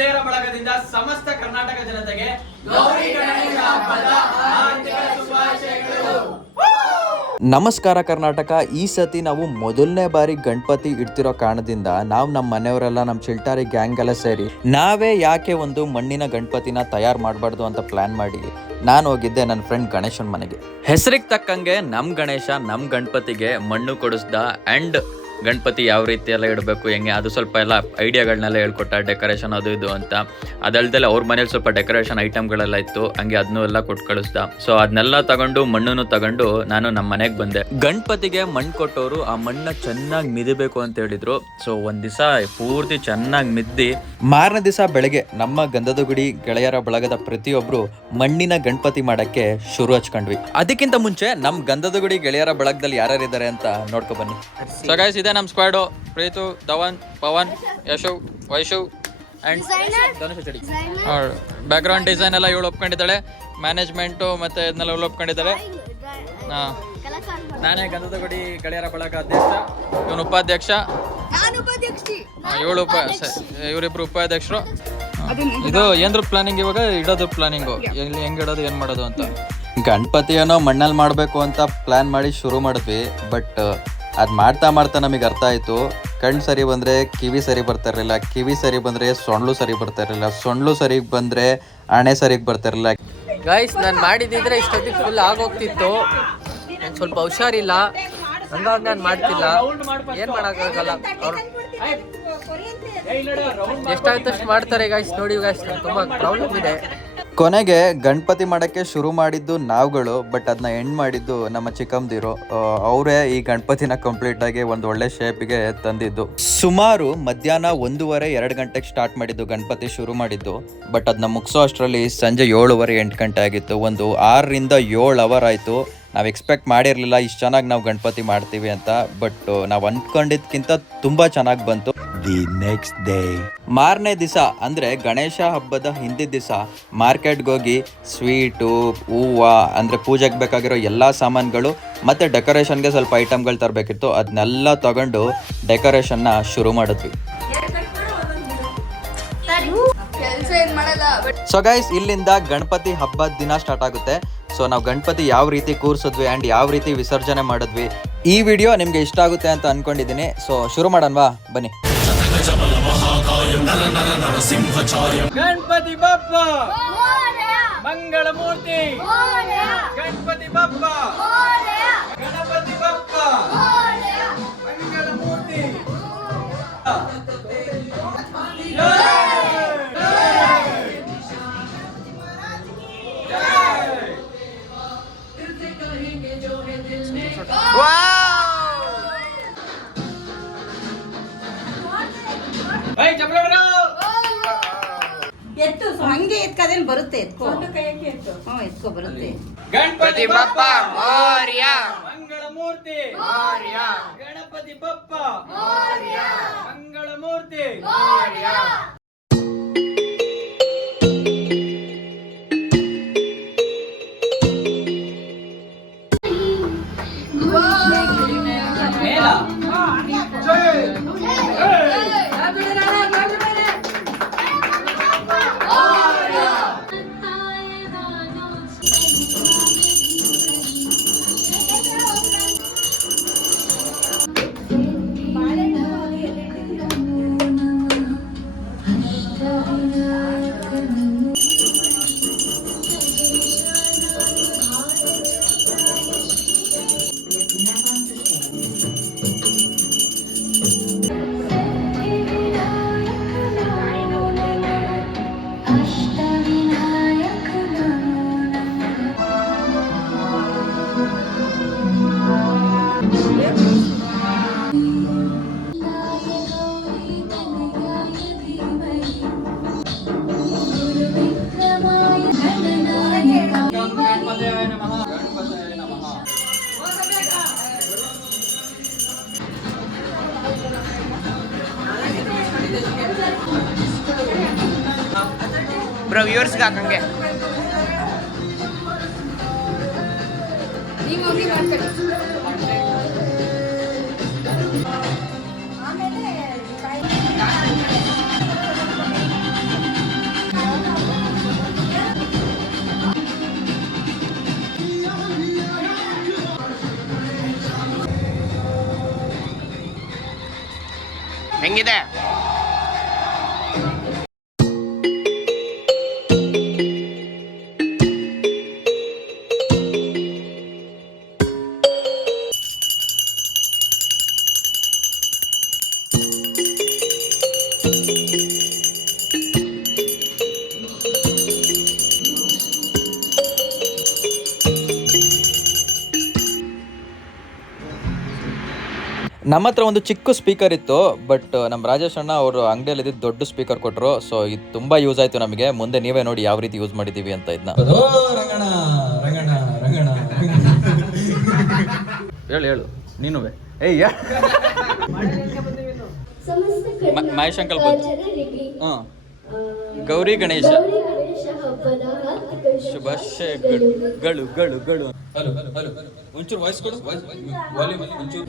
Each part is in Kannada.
ಗೆಳೆಯರ ಬಳಗದಿಂದ ಸಮಸ್ತ ಕರ್ನಾಟಕ ಜನತೆಗೆ ಗೌರಿ ಗಣೇಶ ಹಬ್ಬದ ಹಾರ್ದಿಕ ಶುಭಾಶಯಗಳು. ನಮಸ್ಕಾರ ಕರ್ನಾಟಕ. ಈ ಸತಿ ನಾವು ಮೊದಲನೇ ಬಾರಿ ಗಣಪತಿ ಇಡ್ತಿರೋ ಕಾರಣದಿಂದ ನಾವು ನಮ್ಮ ಮನೆಯವರೆಲ್ಲ ನಮ್ಮ ಚಿಲ್ಟಾರಿ ಗ್ಯಾಂಗ್ ಎಲ್ಲ ಸೇರಿ ನಾವೇ ಯಾಕೆ ಒಂದು ಮಣ್ಣಿನ ಗಣಪತಿನ ತಯಾರು ಮಾಡಬಾರ್ದು ಅಂತ ಪ್ಲಾನ್ ಮಾಡಿ ನಾನು ಹೋಗಿದ್ದೆ ನನ್ನ ಫ್ರೆಂಡ್ ಗಣೇಶನ್ ಮನೆಗೆ. ಹೆಸರಿಗೆ ತಕ್ಕಂಗೆ ನಮ್ಮ ಗಣೇಶ ನಮ್ಮ ಗಣಪತಿಗೆ ಮಣ್ಣು ಕೊಡಿಸ್ದ ಅಂಡ್ ಗಣಪತಿ ಯಾವ ರೀತಿ ಎಲ್ಲ ಇಡಬೇಕು ಹೆಂಗೆ ಅದು ಸ್ವಲ್ಪ ಎಲ್ಲ ಐಡಿಯಾಗಳನ್ನೆಲ್ಲ ಹೇಳ್ಕೊಟ್ಟ, ಡೆಕೋರೇಷನ್ ಅದು ಇದು ಅಂತ. ಅದಲ್ದಲ್ಲ ಅವ್ರ ಮನೇಲಿ ಸ್ವಲ್ಪ ಡೆಕೋರೇಷನ್ ಐಟಮ್ಗಳೆಲ್ಲ ಇತ್ತು, ಹಂಗೆ ಅದನ್ನೂ ಎಲ್ಲ ಕೊಟ್ಟು ಕಳಿಸ್ದ. ಸೊ ಅದನ್ನೆಲ್ಲ ತಗೊಂಡು ಮಣ್ಣನ್ನು ತಗೊಂಡು ನಾನು ನಮ್ಮ ಮನೆಗೆ ಬಂದೆ. ಗಣಪತಿಗೆ ಮಣ್ಣು ಕೊಟ್ಟವರು ಆ ಮಣ್ಣ ಚೆನ್ನಾಗಿ ಮಿದಬೇಕು ಅಂತ ಹೇಳಿದ್ರು. ಸೊ ಒಂದ್ ದಿವಸ ಪೂರ್ತಿ ಚೆನ್ನಾಗಿ ಮಿದ್ದಿ ಮಾರನೇ ದಿವಸ ಬೆಳಗ್ಗೆ ನಮ್ಮ ಗಂಧದ ಗುಡಿ ಗೆಳೆಯರ ಬಳಗದ ಪ್ರತಿಯೊಬ್ರು ಮಣ್ಣಿನ ಗಣಪತಿ ಮಾಡಕ್ಕೆ ಶುರು ಹಚ್ಕೊಂಡ್ವಿ. ಅದಕ್ಕಿಂತ ಮುಂಚೆ ನಮ್ಮ ಗಂಧದ ಗುಡಿ ಗೆಳೆಯರ ಬಳಗದಲ್ಲಿ ಯಾರ್ಯಾರಿದ್ದಾರೆ ಅಂತ ನೋಡ್ಕೊ ಬನ್ನಿ. ಸೊ ಗೈಸ್, ಇದೆ ನಮ್ಮ squad. Preethu, Dhawan, Pavan, Yashu, Vaishu and Dhanush. Background design ಎಲ್ಲ ಇವಳು ಒಪ್ಕೊಂಡಿದ್ದಾಳೆ, ಮ್ಯಾನೇಜ್ಮೆಂಟು ಮತ್ತೆ ಇದನ್ನೆಲ್ಲ ಇವಳು ಒಪ್ಕೊಂಡಿದ್ದಾಳೆ. ನಾನೇ ಗಂಧದ ಗುಡಿ ಗೆಳೆಯರ ಬಳಗ ಅಧ್ಯಕ್ಷ, ಇವನು ಉಪಾಧ್ಯಕ್ಷ, ಇವರಿಬ್ರು ಉಪಾಧ್ಯಕ್ಷರು. ಇದು ಏನ್ರ ಪ್ಲಾನಿಂಗ್, ಇವಾಗ ಇಡೋದು ಪ್ಲಾನಿಂಗು, ಹೆಂಗ್ ಇಡೋದು ಏನ್ ಮಾಡೋದು ಅಂತ. ಗಣಪತಿಯನ್ನು ಮಣ್ಣಲ್ಲಿ ಮಾಡಬೇಕು ಅಂತ ಪ್ಲಾನ್ ಮಾಡಿ ಶುರು ಮಾಡಿದ್ವಿ. ಬಟ್ ಅದು ಮಾಡ್ತಾ ನಮಗೆ ಅರ್ಥ ಆಯಿತು, ಕಣ್ಣು ಸರಿ ಬಂದರೆ ಕಿವಿ ಸರಿ ಬರ್ತಾ ಇರಲಿಲ್ಲ, ಕಿವಿ ಸರಿ ಬಂದರೆ ಸೊಂಡ್ಲು ಸರಿ ಬರ್ತಾ ಇರಲಿಲ್ಲ, ಸೊಂಡ್ಲು ಸರಿ ಬಂದರೆ ಹಣೆ ಸರಿಗೆ ಬರ್ತಾ ಇರಲಿಲ್ಲ. ಗೈಸ್, ನಾನು ಮಾಡಿದ್ದಿದ್ರೆ ಇಷ್ಟೊತ್ತಿಗೆ ಫುಲ್ ಆಗೋಗ್ತಿತ್ತು. ನಾನು ಸ್ವಲ್ಪ ಹುಷಾರಿಲ್ಲ, ಹಂಗಾಗಿ ನಾನು ಮಾಡ್ತಿಲ್ಲ. ಏನು ಮಾಡೋಕ್ಕಾಗಲ್ಲ, ಅವ್ರು ಎಷ್ಟಾಯ್ತಷ್ಟು ಮಾಡ್ತಾರೆ. ಗೈಸ್ ನೋಡಿ ಗೈಸ್, ತುಂಬ ಪ್ರಾಬ್ಲಮ್ ಇದೆ. ಕೊನೆಗೆ ಗಣಪತಿ ಮಾಡೋಕ್ಕೆ ಶುರು ಮಾಡಿದ್ದು ನಾವುಗಳು, ಬಟ್ ಅದನ್ನ ಎಂಡ್ ಮಾಡಿದ್ದು ನಮ್ಮ ಚಿಕ್ಕಮ್ಮದಿರು. ಅವರೇ ಈ ಗಣಪತಿನ ಕಂಪ್ಲೀಟ್ ಆಗಿ ಒಂದು ಒಳ್ಳೆ ಶೇಪಿಗೆ ತಂದಿದ್ದು. ಸುಮಾರು ಮಧ್ಯಾಹ್ನ 1:30-2 ಗಂಟೆಗೆ ಸ್ಟಾರ್ಟ್ ಮಾಡಿದ್ದು ಗಣಪತಿ ಶುರು ಮಾಡಿದ್ದು. ಬಟ್ ಅದನ್ನ ಮುಗಿಸೋ ಅಷ್ಟರಲ್ಲಿ ಸಂಜೆ 7:30-8 ಗಂಟೆ ಆಗಿತ್ತು. ಒಂದು 6-7 ಅವರ್ ಆಯಿತು. ನಾವು ಎಕ್ಸ್ಪೆಕ್ಟ್ ಮಾಡಿರಲಿಲ್ಲ ಇಷ್ಟು ಚೆನ್ನಾಗಿ ನಾವು ಗಣಪತಿ ಮಾಡ್ತೀವಿ ಅಂತ. ಬಟ್ ನಾವು ಅಂದ್ಕೊಂಡಿದ್ದಕ್ಕಿಂತ ತುಂಬ ಚೆನ್ನಾಗಿ ಬಂತು. ದಿ ನೆಕ್ಸ್ಟ್ ಡೇ, ಮಾರನೇ ದಿವಸ ಅಂದರೆ ಗಣೇಶ ಹಬ್ಬದ ಹಿಂದಿನ ದಿವಸ ಮಾರ್ಕೆಟ್ಗೆ ಹೋಗಿ ಸ್ವೀಟು, ಹೂವು ಅಂದರೆ ಪೂಜೆಗೆ ಬೇಕಾಗಿರೋ ಎಲ್ಲ ಸಾಮಾನುಗಳು ಮತ್ತು ಡೆಕೋರೇಷನ್ಗೆ ಸ್ವಲ್ಪ ಐಟಮ್ಗಳು ತರಬೇಕಿತ್ತು. ಅದನ್ನೆಲ್ಲ ತಗೊಂಡು ಡೆಕೋರೇಷನ್ನ ಶುರು ಮಾಡಿದ್ವಿ. ಸೊ ಗೈಸ್, ಇಲ್ಲಿಂದ ಗಣಪತಿ ಹಬ್ಬದ ದಿನ ಸ್ಟಾರ್ಟ್ ಆಗುತ್ತೆ. ಸೊ ನಾವು ಗಣಪತಿ ಯಾವ ರೀತಿ ಕೂರಿಸಿದ್ವಿ ಆ್ಯಂಡ್ ಯಾವ ರೀತಿ ವಿಸರ್ಜನೆ ಮಾಡಿದ್ವಿ, ಈ ವಿಡಿಯೋ ನಿಮಗೆ ಇಷ್ಟ ಆಗುತ್ತೆ ಅಂತ ಅಂದ್ಕೊಂಡಿದ್ದೀನಿ. ಸೊ ಶುರು ಮಾಡೋಣವಾ, ಬನ್ನಿ. ಗಣಪತಿ ಬಪ್ಪ ಮಂಗಳ ಮೂರ್ತಿ, ಗಣಪತಿ ಬಪ್ಪ, ಗಣಪತಿ ಬಪ್ಪ ಮಂಗಳ ಮೂರ್ತಿ. ಎತ್ತು ಹಂಗೆ ಎತ್ಕದೇನು ಬರುತ್ತೆ, ಎತ್ಕೋ ಎತ್ಕೋ ಬರುತ್ತೆ. ಗಣಪತಿ ಬಪ್ಪ ಮೋರ್ಯ, ಮಂಗಳ ಮೂರ್ತಿ ಮೋರ್ಯ, ಗಣಪತಿ ಬಪ್ಪ ಮೋರ್ಯ, ಮಂಗಳ ಮೂರ್ತಿ ಮೋರ್ಯ. ಬ್ರೋ ವ್ಯೂವರ್ಸ್ಗೆ ಹಾಕಂಗೆ ಹೆಂಗಿದೆ? ನಮ್ಮ ಹತ್ರ ಒಂದು ಚಿಕ್ಕ ಸ್ಪೀಕರ್ ಇತ್ತು, ಬಟ್ ನಮ್ಮ ರಾಜೇಶ್ ಅಣ್ಣ ಅವರು ಅಂಗಡಿಯಲ್ಲಿ ಇದ್ದಿದ್ದು ದೊಡ್ಡ ಸ್ಪೀಕರ್ ಕೊಟ್ಟರು. ಸೊ ಇದು ತುಂಬ ಯೂಸ್ ಆಯಿತು ನಮಗೆ. ಮುಂದೆ ನೀವೇ ನೋಡಿ ಯಾವ ರೀತಿ ಯೂಸ್ ಮಾಡಿದ್ದೀವಿ ಅಂತ ಇದನ್ನ. ಹೇಳು ನೀನು ಮಹೇಶ್ ಅಂಕಲ್ ಹಾಂ ಗೌರಿ ಗಣೇಶ ಶುಭಾಶಯಗಳು ಗಳು ಗಳು. ಹಲೋ ಹಲೋ ಹಲೋ ಒಂಚೂರು ವಾಯ್ಸ್ ಕೊಡು, ವಾಲ್ಯೂಮ್ ಒಂಚೂರು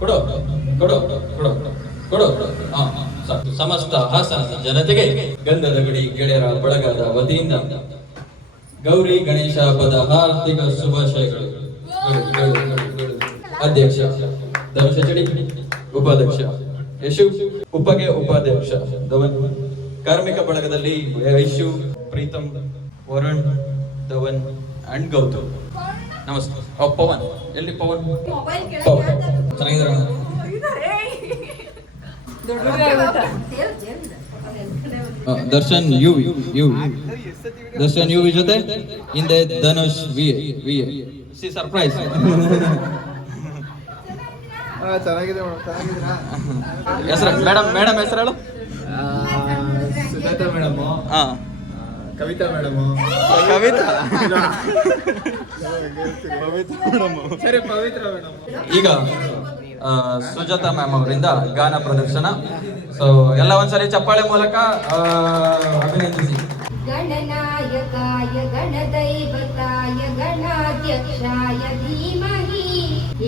ಕೊಡು ಕೊಡು ಕೊಡು ಕೊಡು. ಸಮಸ್ತ ಹಾಸನದ ಜನತೆಗೆ ಗಂಧದ ಗಡಿ ಗೆಳೆಯರ ಬಳಗದ ವತಿಯಿಂದ ಗೌರಿ ಗಣೇಶ ಹಬ್ಬದ ಹಾರ್ದಿಕ ಶುಭಾಶಯಗಳು. ಅಧ್ಯಕ್ಷ ಧನುಷ ಚಡಿ, ಉಪಾಧ್ಯಕ್ಷ ಯಶು, ಉಪಗೆ ಉಪಾಧ್ಯಕ್ಷ ಧವನ್, ಕಾರ್ಮಿಕ ಬಳಗದಲ್ಲಿ ಐಶು, ಪ್ರೀತಮ್, ವರುಣ್, ಧವನ್ ಅಂಡ್ ಗೌತಮ್. ನಮಸ್ತೆ. ಪವನ್ ಎಲ್ಲಿ? ಪವನ್ ಚೆನ್ನಾಗಿದ್ದಾರೆ. ದರ್ಶನ್ ದರ್ಶನ್ ಯುವಿ ಜೊತೆ ಹಿಂದೆ ಧನುಷ್ ವಿ ಸಿ ಸರ್ಪ್ರೈಸ್. ಹೆಸರು ಮೇಡಮ್ ಹೆಸರು ಸುಜಾತಾ ಮೇಡಮ್, ಕವಿತಾ ಮೇಡಮ್, ಸರಿ ಪವಿತ್ರ ಮೇಡಮ್. ಈಗ ಸುಜಾತಾ ಮ್ಯಾಮ್ ಅವರಿಂದ ಗಾನ ಪ್ರದರ್ಶನ. ಸೊ ಎಲ್ಲ ಒಂದ್ಸರಿ ಚಪ್ಪಾಳೆ ಮೂಲಕ ಅಭಿನಂದಿಸಿ. ಗಣನಾಯಕಾಯ ಗಣದೈವತಾಯ ಗಣಾಧ್ಯಕ್ಷಾಯ ಧೀಮಹಿ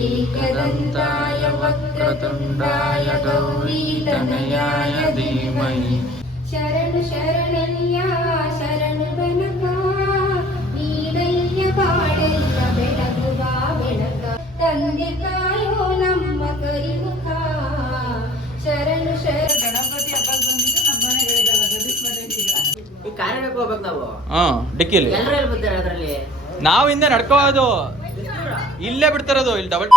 ಏಕದಂತಾಯ ವಕ್ರತುಂಡಾಯ ಗೌರೀತನಯಾಯ ಧೀಮಹಿ. ಶರಣು ಶರಣಯ್ಯ ಶರಣು ಬೆನಕ ನೀನಯ್ಯ ಬಾಳೆಲ್ಲ ಬೆಳಗುವ ಬೆಳಕ ತಂದೆ ತಾಯೋ ನಮ್ಮ ಕರಿಮುಖ. ಶರಣು ಶರಣ. ಗಣಪತಿ ಹಬ್ಬಕ್ಕೆ ಬಂದಿದ್ದು ನಮ್ಮ ಮನೆಗಳಿಗೆಲ್ಲ ಗದಿಸ್ ಮನೆಗೆ. ಈ ಕಾರ್ಯಕ್ಕೆ ಹೋಗ್ಬೇಕು ನಾವು. ಡಿಕ್ಕಿಲಿ ಎಲ್ಲರೂ ಬರ್ತಾರೆ ಅದರಲ್ಲಿ. ನಾವು ಹಿಂದೆ ನಡ್ಕೋದು, ಇಲ್ಲೇ ಬಿಡ್ತಾರದು. ಇಲ್ಲಿ ಡಬಲ್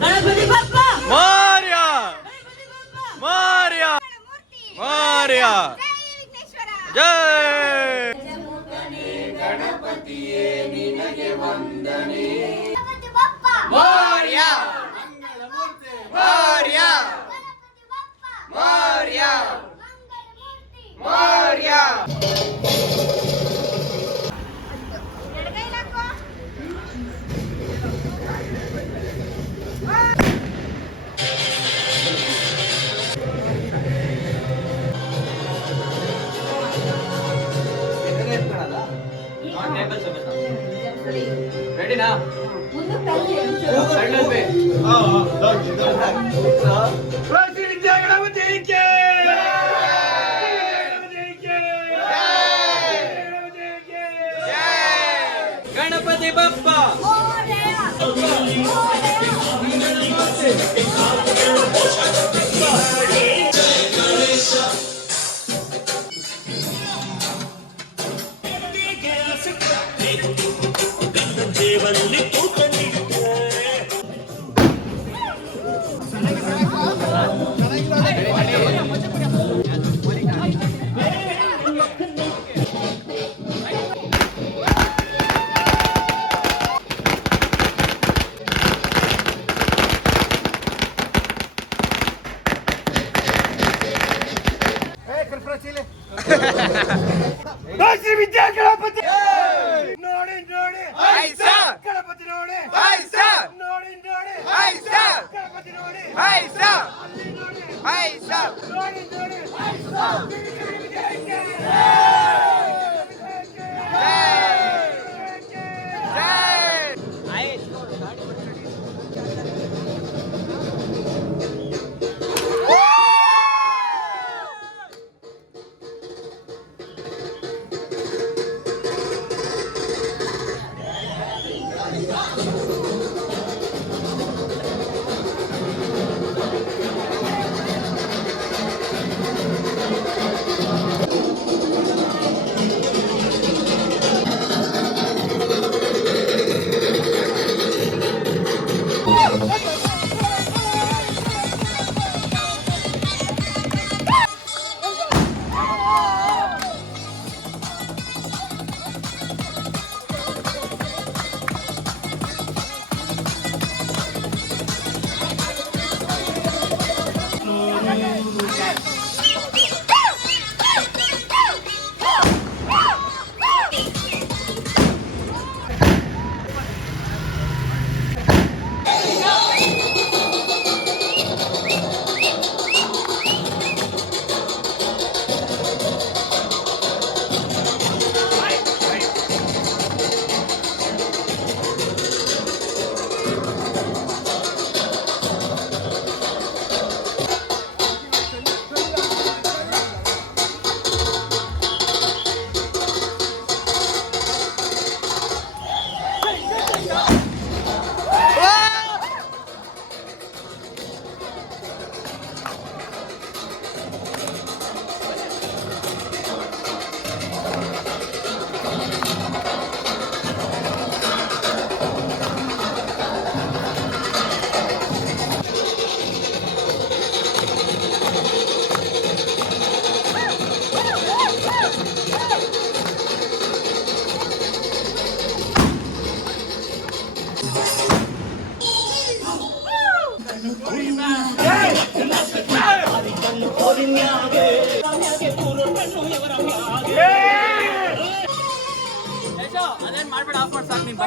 ಗಣಪತಿ ಬಪ್ಪ ಮಾರ್ಯಾ ಮಾರ್ಯಾ ಮಾರ್ಯಾ ಜೈ ಗಣಪತಿಯೇ ನಿನಗೆ ವಂದನೆ. ಮಾರ್ಯಾ ಮಾರ್ಯಾ ಮಾರ್ಯಾ ಮಾರ್ಯಾ. ರೆಡಿನಾ? ಗಣಪತಿ ಬಪ್ಪ ಗಣಪತಿ ನೋಡಿ ನೋಡಿ ಗಣಪತಿ ನೋಡಿ ನೋಡಿ ನೋಡಿ ಗಣಪತಿ ನೋಡಿ ನೋಡಿ ನೋಡಿ. ಜೈ ಅದೇನ್ ಮಾಡ್ಬೇಡ, ಆಫ್ ಮಾಡಿ ಸಾಕು ನೀನ್.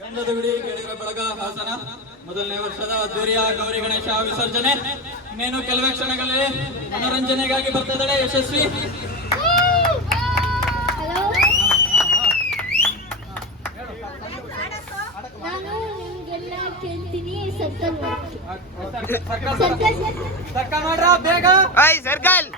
ಗಂಧದ ಗುಡಿ ಕೇಳಿರ ಬಳಗ ಹಾಸನ ಮೊದಲನೇ ವರ್ಷದ ಅದ್ದೂರಿಯ ಗೌರಿ ಗಣೇಶ ವಿಸರ್ಜನೆ ಇನ್ನೇನು ಕೆಲವೇ ಕ್ಷಣಗಳಲ್ಲಿ ಮನೋರಂಜನೆಗಾಗಿ ಬರ್ತದೆ ಯಶಸ್ವಿ. ನಾನು ನಿಮ್ಗೆಲ್ಲ ಕೇಳ್ತೀನಿ ಸರ್ಕಲ್ ಸರ್ಕಲ್ ಮಾಡ್ರ ಬೇಗ. Circle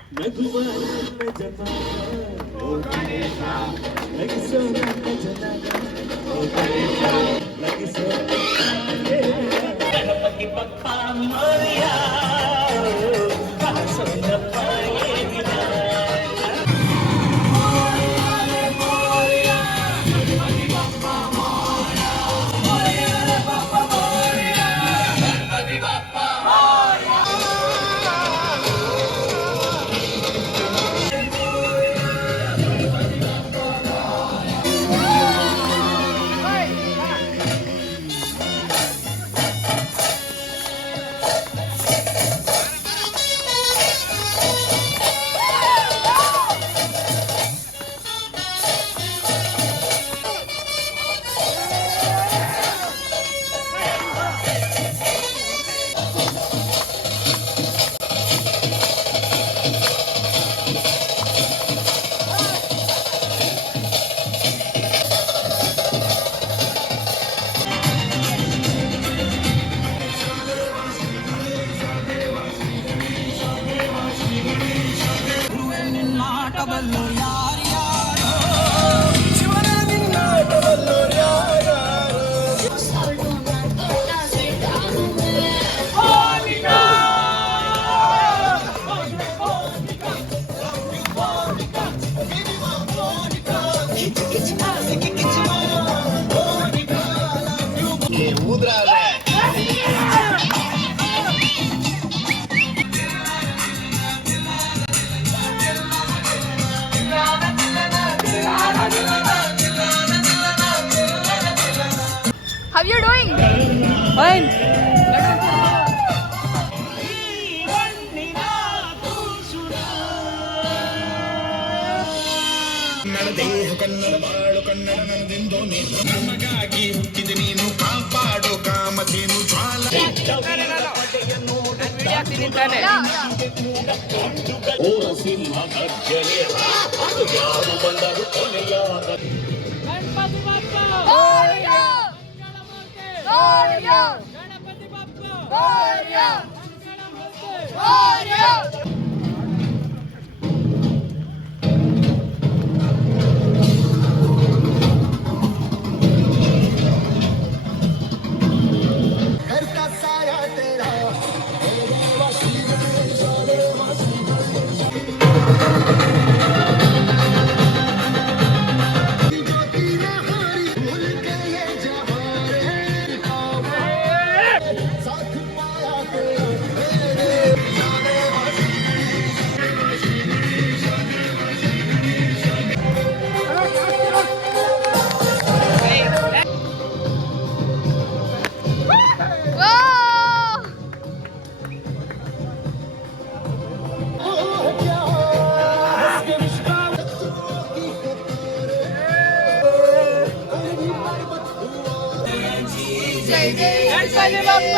How you doing? Fine. Kannada ದೇಹ ಕನ್ನಡ ಬಾಳು ಕನ್ನಡ ನನ್ನದೆಂದೋ ನೀನು ನಮಗಾಗಿ ಹುಟ್ಟಿದ ನೀನು ಕಾಪಾಡು ಕಾಮಧೇನು ಜ್ವಾಲ ಸಿಂಹ ಗರ್ಜನೆ ಯಾರು ಬಂದರು ಕೊನೆಯಾದ ಗಣಪತಿ ಬಪ್ಪ ಗೌರ್ಯ ಗೌರ್ಯ ಗಣಪತಿ ಬಪ್ಪ ಗೌರ್ಯ ಗೌರ್ಯ ಗಣಪತಿ ಬಪ್ಪ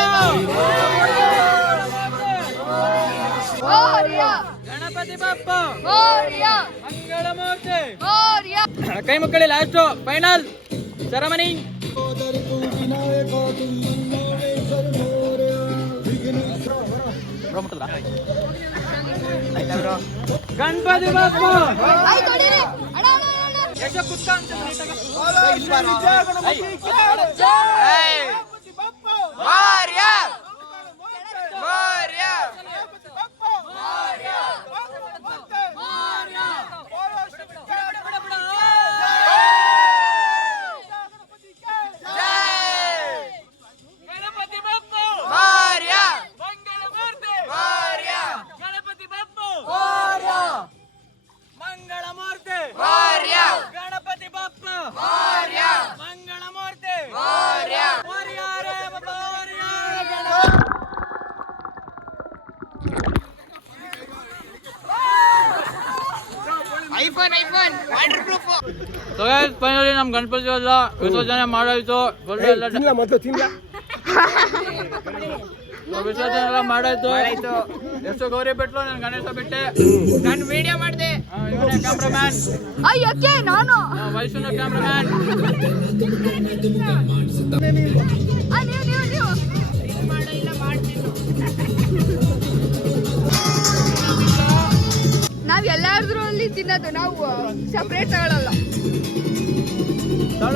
ಮೋರ್ಯ ಗಣಪತಿ ಬಪ್ಪ ಮೋರ್ಯ ಮಂಗಳಮೂರ್ತಿ ಮೋರ್ಯ ಕೈ ಮುಕ್ಕಳಿ ಲಾಸ್ಟ್ ಫೈನಲ್ ಸೆರೆಮನಿ ಗಣಪತಿ ಬಪ್ಪ ಯಶೋ ಕುತ್ತ ಅಂತ ಫೈನಲಿ ನಮ್ ಗಣಪತಿ ಎಲ್ಲ ವಿಸರ್ಜನೆ ಮಾಡಾಯ್ತು. ವಿಸರ್ಜನೆ ಎಲ್ಲ ಮಾಡಾಯ್ತು. ಎಷ್ಟು ಗೌರಿ ಬಿಟ್ಲು, ನಾನು ಗಣೇಶ ಬಿಟ್ಟೆ. ನಾನು ವಿಡಿಯೋ ಮಾಡಿದೆ. ಇವನೇ ಕ್ಯಾಮ್ರಾಮ್ಯಾನ್. ಅಯ್ಯಕ್ಕೆ ನಾನು ವೈಷ್ಣು ಕ್ಯಾಮ್ರಾಮ್ಯಾನ್. ನೀವು ನಾವ್ ಎಲ್ಲಾದ್ರಲ್ಲಿ ತಿನ್ನೋದು, ನಾವು ಸಪ್ರೇಟ್ ತಗೊಳಲ್ಲ. ತೊಳ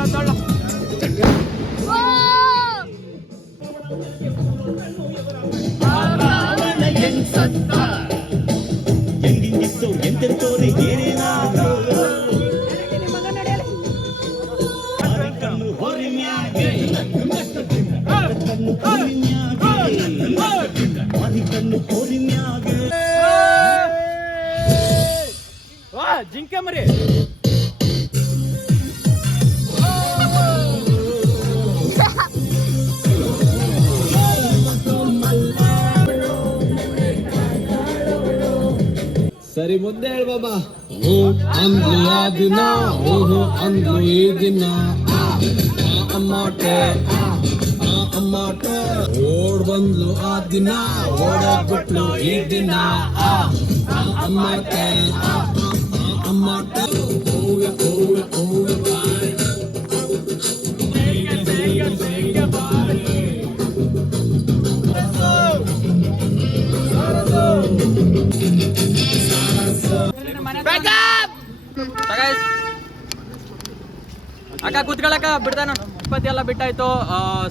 ಜಿಂಕೆ ಮರಿ. ಸರಿ ಮುಂದೆ ಹೇಳ ಬಾಬಾ. ಅಂದ್ರು ಆ ದಿನ, ಓಹೋ ಅಂದ್ರು ಈ ದಿನ, ಅಮ್ಮಾಟೆ ಓಡ್ ಬಂದ್ಲು ಆ ದಿನ, ಓಡಾಕ್ಬಿಟ್ಲು ಈ ದಿನ, ಅಮ್ಮಾಟೆ ಅಕ್ಕ ಕೂತ್ಕೊಳ್ಳಕ್ಕ ಬಿಡ್ತಾನ. ಗಣಪತಿ ಎಲ್ಲ ಬಿಟ್ಟಾಯ್ತು,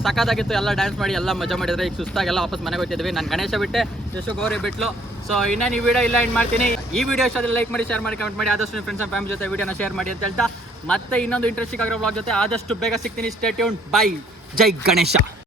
ಸಖತ್ತಾಗಿತ್ತು. ಎಲ್ಲ ಡ್ಯಾನ್ಸ್ ಮಾಡಿ ಎಲ್ಲ ಮಜಾ ಮಾಡಿದ್ರೆ. ಈಗ ಸುಸ್ತಾಗೆಲ್ಲ ವಾಪಸ್ ಮನೆಗೆ ಹೋಗ್ತಿದ್ವಿ. ನಾನು ಗಣೇಶ ಬಿಟ್ಟೆ, ಜಸ್ಟ್ ಗೌರಿ ಬಿಟ್ಲು. ಸೊ ಇನ್ನೇನು ಈ ವಿಡಿಯೋ ಇಲ್ಲ ಎಂಡ್ ಮಾಡ್ತೀನಿ. ಈ ವಿಡಿಯೋ ಇಷ್ಟ ಲೈಕ್ ಮಾಡಿ, ಶೇರ್ ಮಾಡಿ, ಕಮೆಂಟ್ ಮಾಡಿ. ಆದಷ್ಟು ಫ್ರೆಂಡ್ಸ್ ಅಂಡ್ ಫ್ಯಾಮಿಲಿ ಜೊತೆ ವಿಡಿಯೋನ ಶೇರ್ ಮಾಡಿ ಅಂತ ಹೇಳ್ತಾ, ಮತ್ತೆ ಇನ್ನೊಂದು ಇಂಟ್ರೆಸ್ಟಿಂಗ್ ಆಗಿರೋ ಬ್ಲಾಗ್ ಜೊತೆ ಆದಷ್ಟು ಬೇಗ ಸಿಗ್ತೀನಿ. Stay tuned. By. Jai Ganesha.